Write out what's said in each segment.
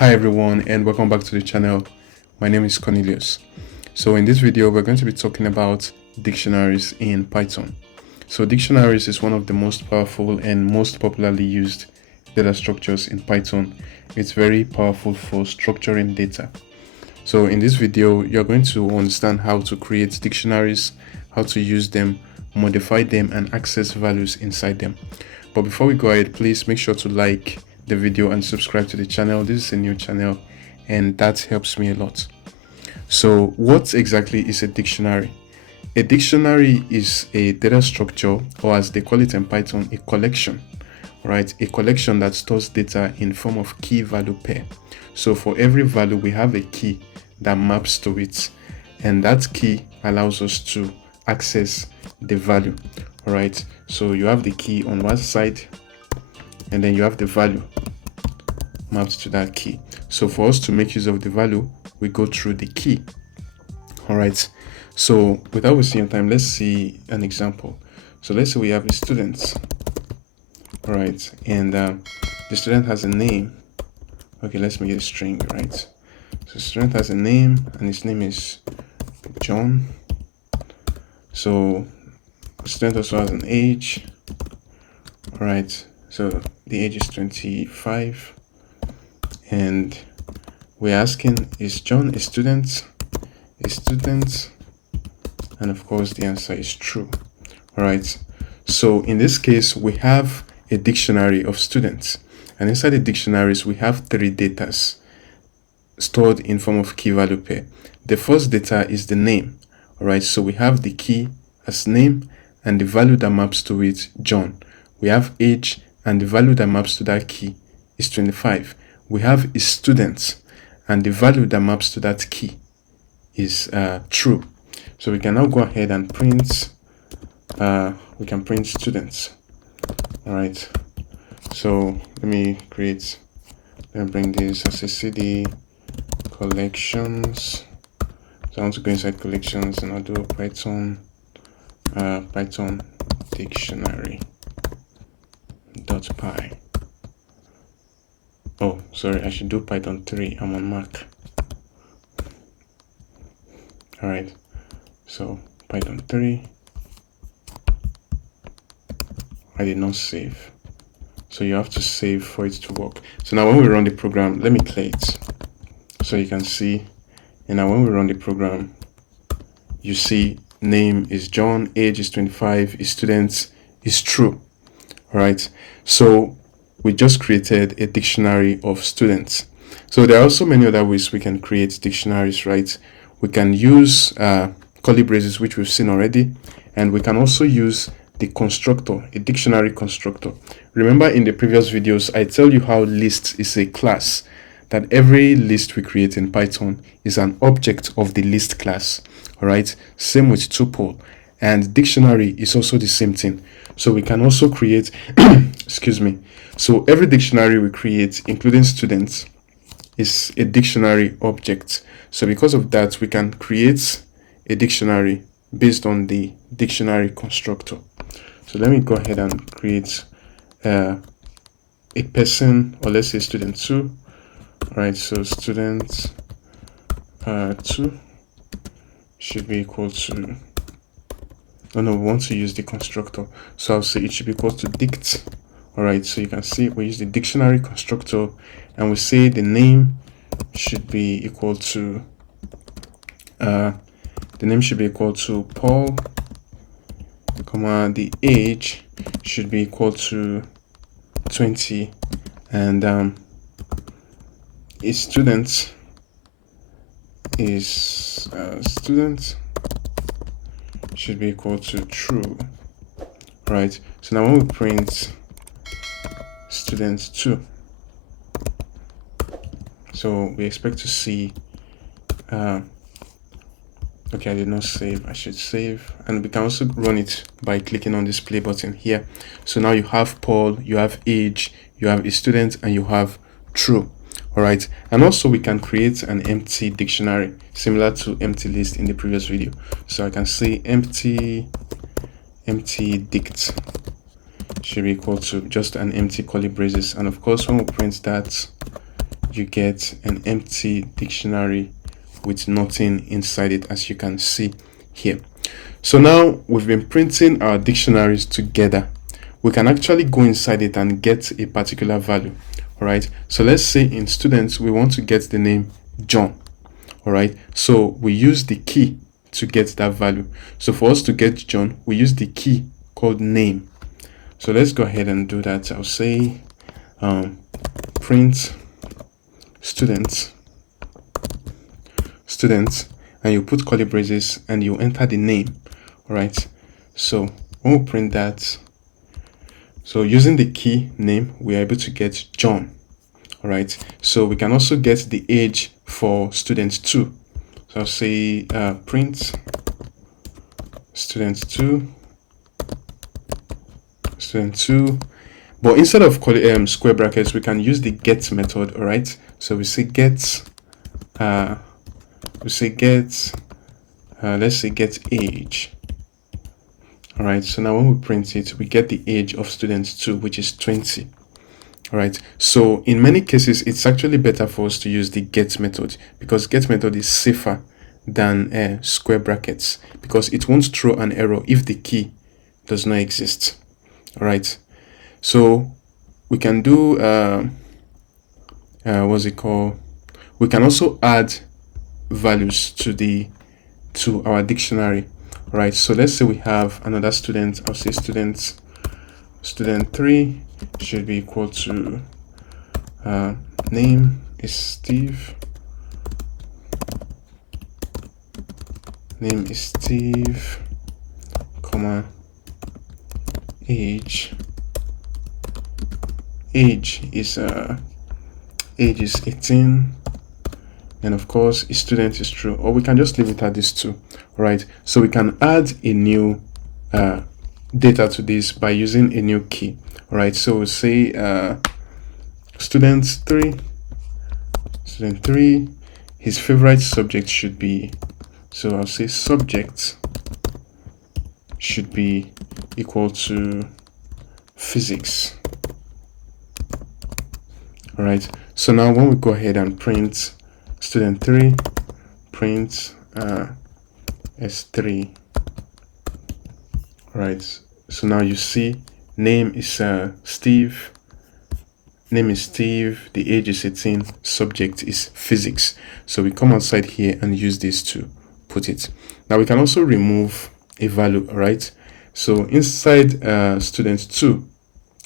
Hi everyone, and welcome back to the channel. My name is Cornelius. So in this video we're going to be talking about dictionaries in Python. So dictionaries is one of the most powerful and most popularly used data structures in Python. It's very powerful for structuring data. So in this video you're going to understand how to create dictionaries, how to use them, modify them, and access values inside them. But before we go ahead, please make sure to like the video and subscribe to the channel. This is a new channel and that helps me a lot. So what exactly is a dictionary? A dictionary is a data structure, or as they call it in Python, a collection, right? A collection that stores data in form of key value pair. So for every value we have a key that maps to it, and that key allows us to access the value. All right, so you have the key on one side and then you have the value mapped to that key. So for us to make use of the value, we go through the key. All right, so without wasting your time, let's see an example. So let's say we have a student. All right, and the student has a name. Okay, let's make it a string, right? So student has a name and his name is John. So student also has an age. All right, so the age is 25, and we're asking, is John a student? A student, and of course the answer is true. All right, so in this case we have a dictionary of students, and inside the dictionaries we have three datas stored in form of key value pair. The first data is the name. All right, so we have the key as name and the value that maps to it, John. We have age and the value that maps to that key is 25. We have a student and the value that maps to that key is true. So we can now go ahead and print, we can print students. All right, so let me bring this as a cd collections. So I want to go inside collections and I'll do a Python dictionary .py. Oh, sorry, I should do Python 3. I'm on Mac. All right, so Python 3. I did not save, so you have to save for it to work. So now when we run the program, let me clear it so you can see. And now when we run the program, you see name is John, age is 25, his student is true. All right, so we just created a dictionary of students. So there are also many other ways we can create dictionaries, right? We can use curly braces, which we've seen already, and we can also use the constructor, a dictionary constructor. Remember in the previous videos, I tell you how list is a class, that every list we create in Python is an object of the list class. All right, same with tuple, and dictionary is also the same thing. So we can also create excuse me, so every dictionary we create, including students, is a dictionary object. So because of that, we can create a dictionary based on the dictionary constructor. So let me go ahead and create a person, or let's say student 2. All right, so student 2 should be equal to, oh no, we want to use the constructor, so I'll say it should be equal to dict. All right, so you can see we use the dictionary constructor and we say the name should be equal to Paul, comma, the age should be equal to 20, and a student should be equal to true. Right, so now when we print student 2, so we expect to see okay, I did not save, I should save, and we can also run it by clicking on this play button here. So now you have Paul, you have age, you have a student, and you have true. All right, and also we can create an empty dictionary similar to empty list in the previous video. So I can say empty dict should be equal to just an empty curly braces, and of course when we print that, you get an empty dictionary with nothing inside it, as you can see here. So now we've been printing our dictionaries together. We can actually go inside it and get a particular value. All right, so let's say in students we want to get the name John. All right, so we use the key to get that value. So for us to get John, we use the key called name. So let's go ahead and do that. I'll say print students, and you put curly braces and you enter the name. All right, so when we print that, so using the key name, we are able to get John. All right, so we can also get the age for student 2. So I'll say print student 2, but instead of square brackets, we can use the get method. All right, so we say get let's say get age. All right, so now when we print it, we get the age of student 2, which is 20. All right, so in many cases, it's actually better for us to use the get method, because get method is safer than square brackets, because it won't throw an error if the key does not exist. All right, so we can do what's it called? We can also add values to our dictionary. All right, so let's say we have another student. I'll say student 3 should be equal to name is Steve, comma, age is 18, and of course a student is true, or we can just leave it at this 2. Right, so we can add a new data to this by using a new key. All right, so we'll say student 3, his favorite subject should be, so I'll say subject should be equal to physics. All right, so now when we go ahead and print student 3, print S3. All right, so now you see name is Steve, the age is 18, subject is physics. So we come outside here and use this to put it. Now we can also remove a value. All right, so inside student 2,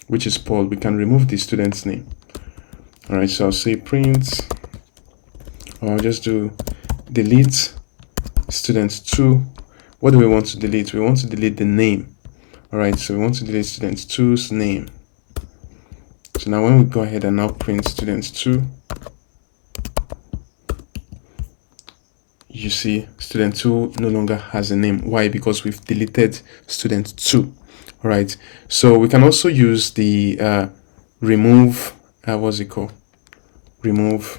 which is Paul, we can remove the student's name. All right, so I'll say print, or I'll just do delete student 2. What do we want to delete? We want to delete the name. All right, so we want to delete student 2's name. So now when we go ahead and now print student 2, you see student 2 no longer has a name. Why? Because we've deleted student 2. All right, so we can also use the remove, what's it called? Remove,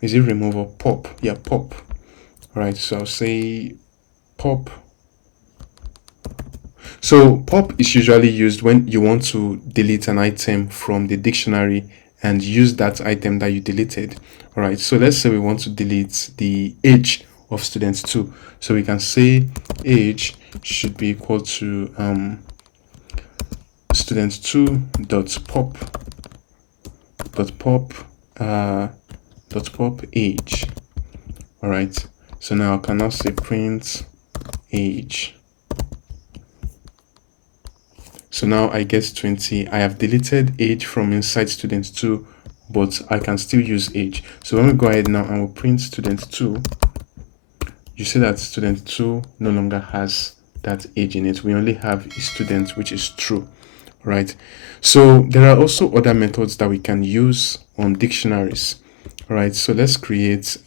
is it remove or pop? Yeah, pop. All right, so I'll say pop. So pop is usually used when you want to delete an item from the dictionary and use that item that you deleted. All right, so let's say we want to delete the age of student 2. So we can say age should be equal to student 2 dot pop age. All right, so now I can now say print age. So now I get 20. I have deleted age from inside student 2, but I can still use age. So when we go ahead now and we'll print student 2, you see that student 2 no longer has that age in it. We only have a student, which is true. Right, so there are also other methods that we can use on dictionaries. All right, so let's create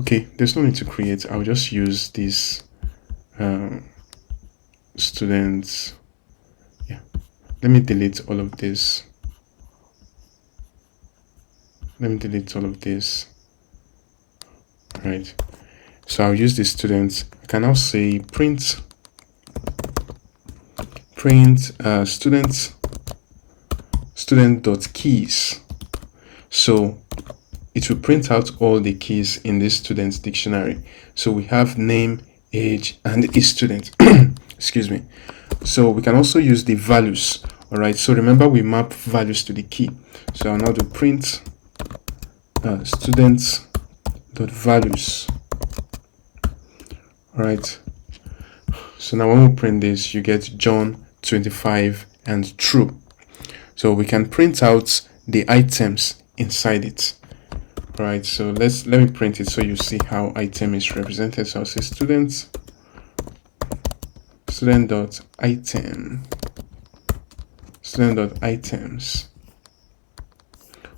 okay, there's no need to create. I'll just use this students. Yeah, let me delete all of this. All right, so I'll use the students. I can now say print student dot keys. So it will print out all the keys in this student's dictionary. So we have name, age, and is student. Excuse me. So we can also use the values. All right. So remember, we map values to the key. So I'll now do print students dot values. All right. So now when we print this, you get John 25 and true. So we can print out the items inside it. All right, so let me print it so you see how item is represented. So I'll say student dot item, student dot items.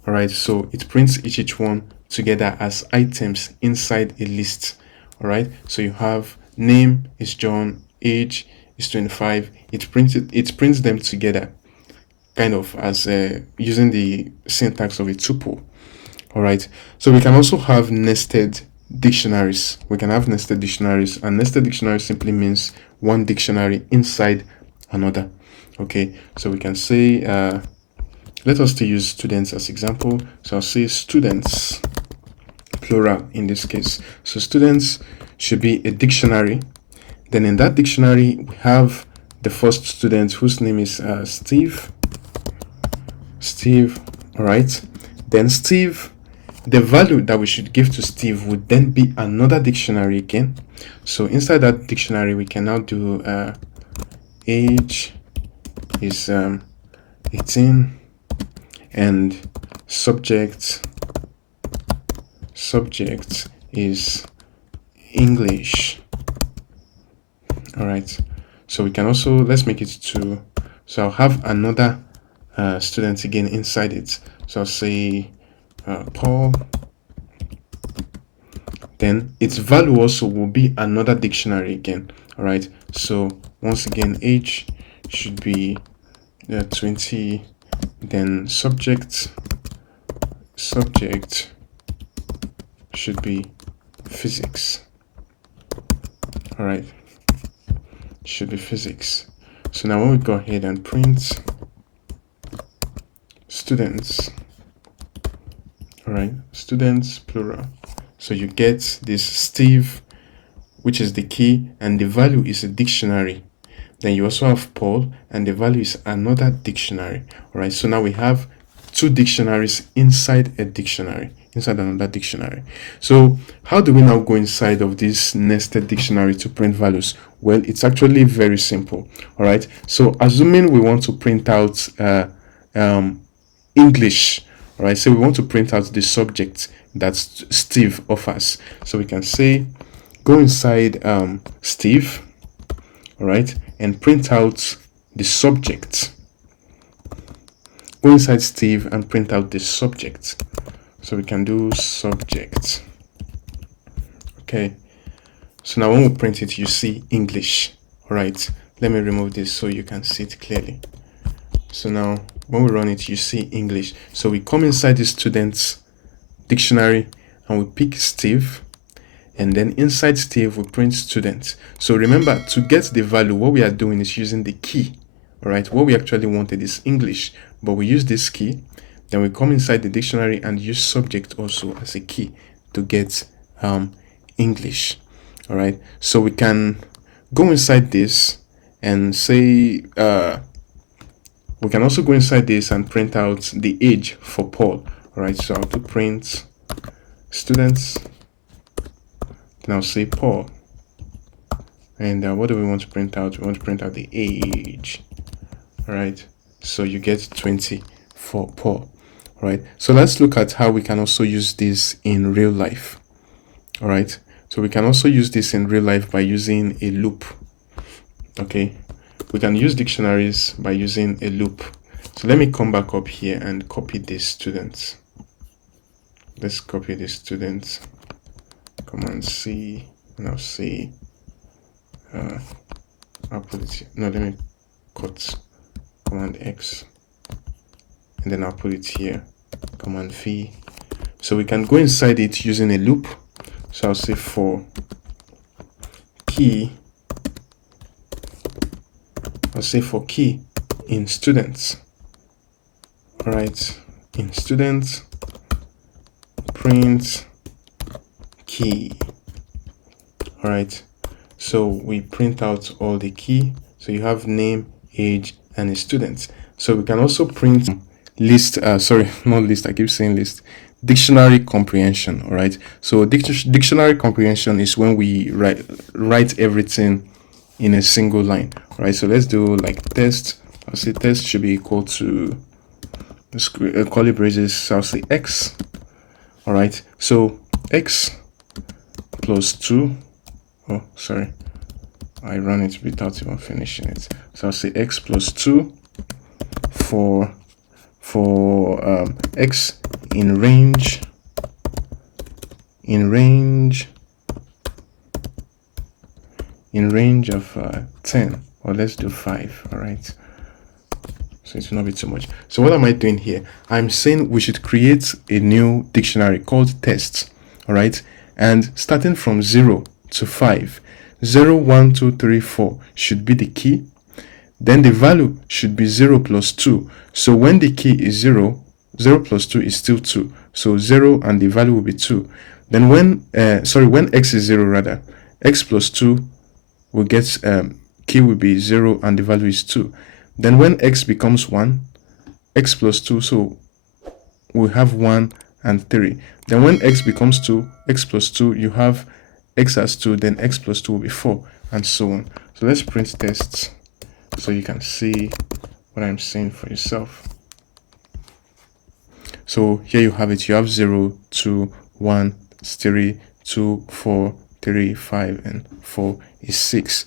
All right, so it prints each one together as items inside a list. All right, so you have name is John, age is 25. It prints them together, kind of as using the syntax of a tuple. All right, so we can also have nested dictionaries. We can have nested dictionaries, and nested dictionary simply means one dictionary inside another. Okay, so we can say, let us to use students as example. So I'll say students, plural in this case. So students should be a dictionary. Then in that dictionary, we have the first student whose name is Steve. All right. Then Steve, the value that we should give to Steve would then be another dictionary again. So inside that dictionary, we can now do age is 18 and subject is English. All right. So we can also, let's make it 2. So I'll have another student again inside it. So I'll say Paul. Then its value also will be another dictionary again. All right. So once again, age should be 20. Then subject should be physics. All right. Should be physics. So now when we go ahead and print students, all right, students plural. So you get this Steve, which is the key, and the value is a dictionary. Then you also have Paul, and the value is another dictionary. All right, so now we have 2 dictionaries inside a dictionary, inside another dictionary. So how do we now go inside of this nested dictionary to print values? Well, it's actually very simple. All right, so assuming we want to print out English, all right, so we want to print out the subject that Steve offers. So we can say go inside Steve, all right, and print out the subject. Go inside Steve and print out the subject. So we can do subject. Okay, so now when we print it, you see English. All right, let me remove this so you can see it clearly. So now when we run it, you see English. So we come inside the student's dictionary and we pick Steve, and then inside Steve we print student. So remember, to get the value, what we are doing is using the key. All right, what we actually wanted is English, but we use this key. Then we come inside the dictionary and use subject also as a key to get English. All right, so we can go inside this and say we can also go inside this and print out the age for Paul. All right, so I'll do print students, then I'll say Paul, and what do we want to print out? We want to print out the age. All right, so you get 20 for Paul. All right, so let's look at how we can also use this in real life. All right, so we can also use this in real life by using a loop. Okay, we can use dictionaries by using a loop. So let me come back up here and copy this student. Let's copy this student. Command C, and I'll say I'll put it here. No, let me cut Command X, and then I'll put it here, Command V. So we can go inside it using a loop. So I'll say for key, I'll say for key in students. All right, in students, print key. All right, so we print out all the key. So you have name, age, and a student. So we can also print list, sorry, not list, I keep saying list, dictionary comprehension. All right, so dictionary comprehension is when we write everything in a single line. All right, so let's do like test. I'll say test should be equal to curly braces, so I'll say x. All right, so x plus 2. Oh, sorry, I run it without even finishing it. So I'll say x plus 2 for x in range of 10, or let's do 5. All right, so it will not be too much. So what am I doing here? I'm saying we should create a new dictionary called tests. All right, and starting from 0 to 5, 0, 1, 2, 3, 4 should be the key. Then the value should be 0 plus 2. So when the key is 0, 0 plus 2 is still 2. So 0 and the value will be 2. Then when x is 0 rather, x plus 2 will get key will be 0 and the value is 2. Then when x becomes 1, x plus 2, so we have 1 and 3. Then when x becomes 2, x plus 2, you have x as 2, then x plus 2 will be 4, and so on. So let's print tests so you can see what I'm saying for yourself. So here you have it. You have 0, 2, 1, 3, 2, 4, 3, 5, and 4 is 6.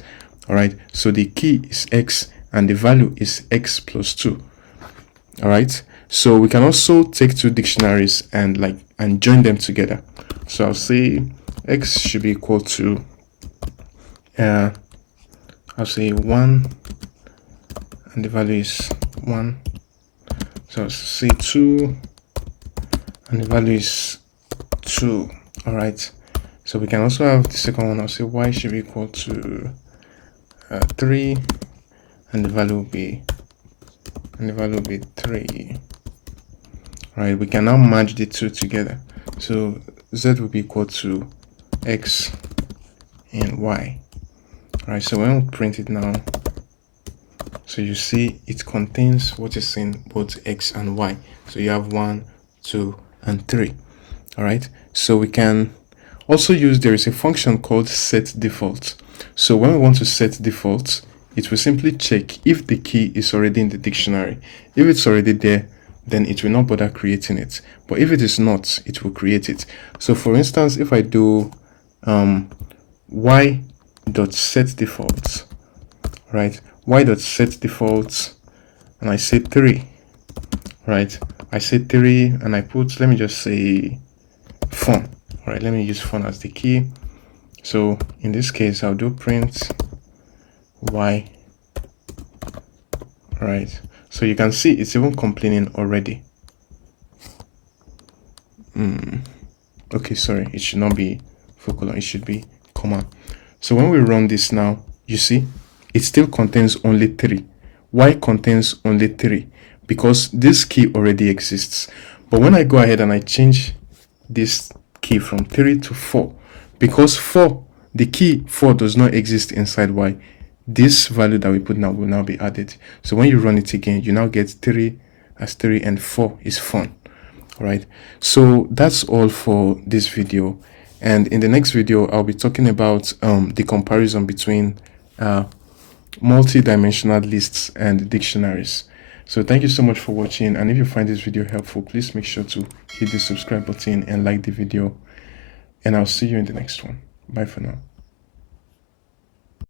All right, so the key is x and the value is x plus 2. All right, so we can also take two dictionaries and join them together. So I'll say x should be equal to I'll say 1 and the value is 1. So I'll say 2 and the value is 2. All right, so we can also have the second one. I'll say y should be equal to 3 and the value will be 3. All right, we can now merge the two together. So z will be equal to x and y. All right, so when we print it now, so you see it contains what is in both x and y. So you have 1, 2, and 3. All right, so we can also use, there is a function called set default. So when we want to set defaults, it will simply check if the key is already in the dictionary. If it's already there, then it will not bother creating it. But if it is not, it will create it. So for instance, if I do y.setDefaults, right? y.setDefaults, and I say 3, right? I say 3 and I put, let me just say fun. All right, let me use fun as the key. So in this case, I'll do print y. All right, so you can see it's even complaining already. Okay, sorry, it should not be full colon, it should be comma. So when we run this now, you see it still contains only 3. Y contains only 3 because this key already exists. But when I go ahead and I change this key from 3 to 4, because 4, the key 4 does not exist inside y, this value that we put now will now be added. So when you run it again, you now get 3 as 3 and 4 is fun. All right, so that's all for this video, and in the next video I'll be talking about the comparison between multi-dimensional lists and dictionaries. So thank you so much for watching, and if you find this video helpful, please make sure to hit the subscribe button and like the video, and I'll see you in the next one. Bye for now.